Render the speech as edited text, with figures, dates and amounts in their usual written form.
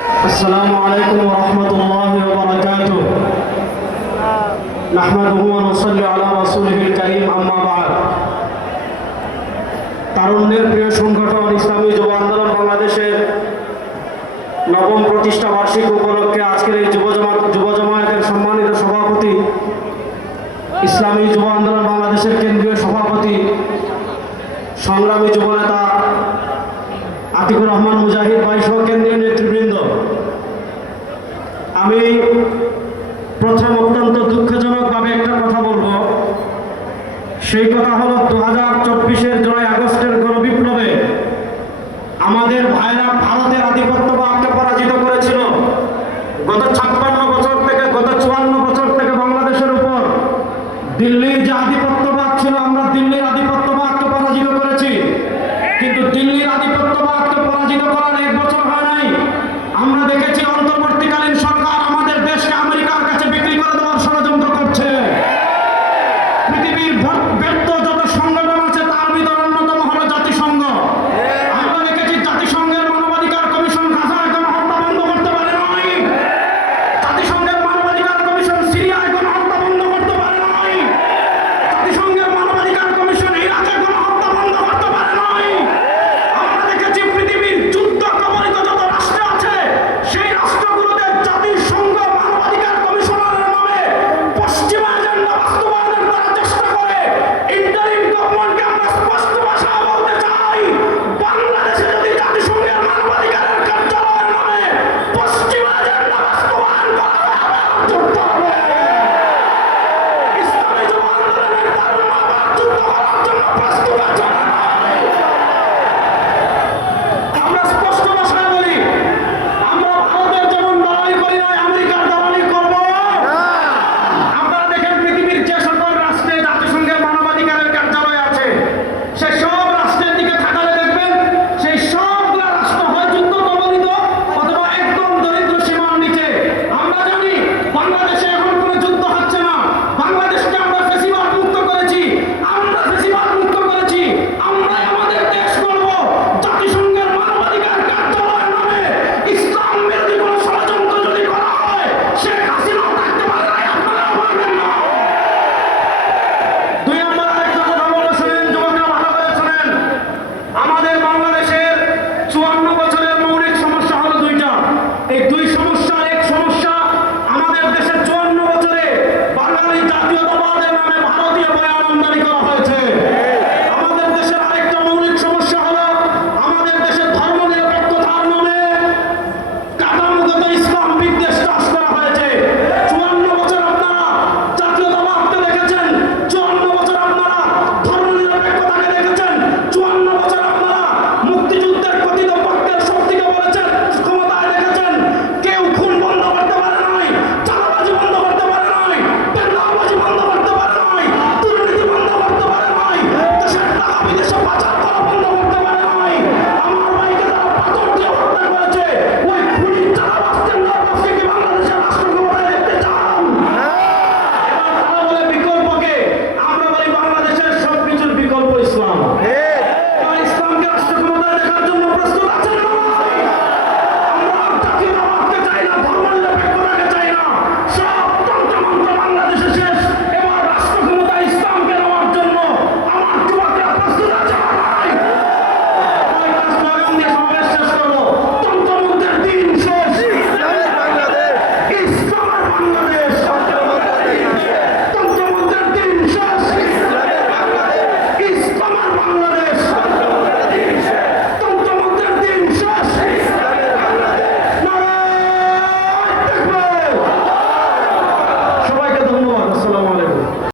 السلام عليكم ورحمة الله وبركاته نحمده ونصلي على رسوله الكريم أما بعد তারুণ্যের প্রিয় সংগঠন ইসলামী যুব আন্দোলন বাংলাদেশের নবম প্রতিষ্ঠা বার্ষিক উপলক্ষে আজকের এই যুব জামায়াতের সম্মানিত সভাপতি, ইসলামী যুব আন্দোলন বাংলাদেশের কেন্দ্রীয় সভাপতি, সংগ্রামী যুবনেতা আতিকুর রহমান মুজাহিদ ভাই সহ কেন্দ্রীয় নেতৃবৃন্দ, আমি প্রথম অত্যন্ত দুঃখজনকভাবে একটা কথা বলবো। সেই কথা হলো 2024-এর জুলাই আগস্টের গণবিপ্লবে আমাদের ভাইরা ভারতের আধিপত্যবাদকে পরাজিত করেছিল। গত 56 বছর থেকে, গত 54 বছর থেকে বাংলাদেশের উপর দিল্লির যে আধিপত্যবাদ ছিল, আমরা দিল্লির আধিপত্যবাদকে পরাজিত করেছি। কিন্তু দিল্লির আধিপত্যবাদকে পরাজিত করার 1 বছর হয় নাই, আমরা দেখেছি